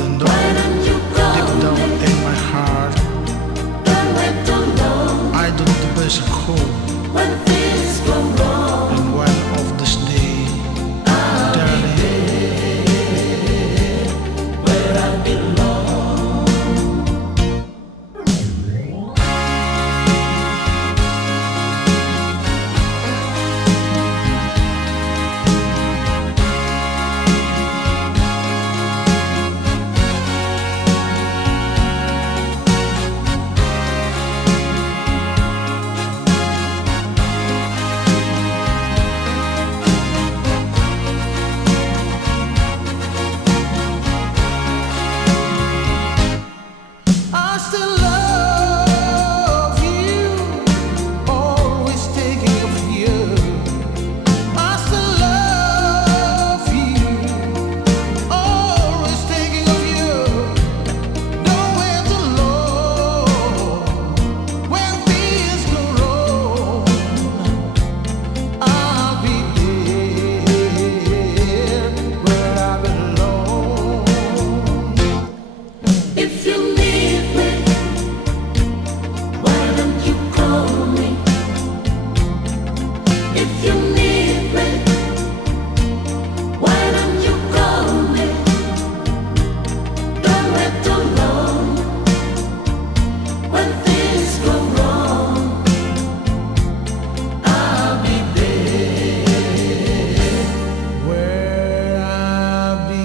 even though deep down in my heart I don't the best cool. And one of this day, darling, I still love you, always thinking of you. I still love you, always thinking of you. Nowhere to low when things go wrong. I'll be there where I belong. If you need me, why don't you call me? If you need me, why don't you call me? Don't wait too long when things go wrong. I'll be there Where I be.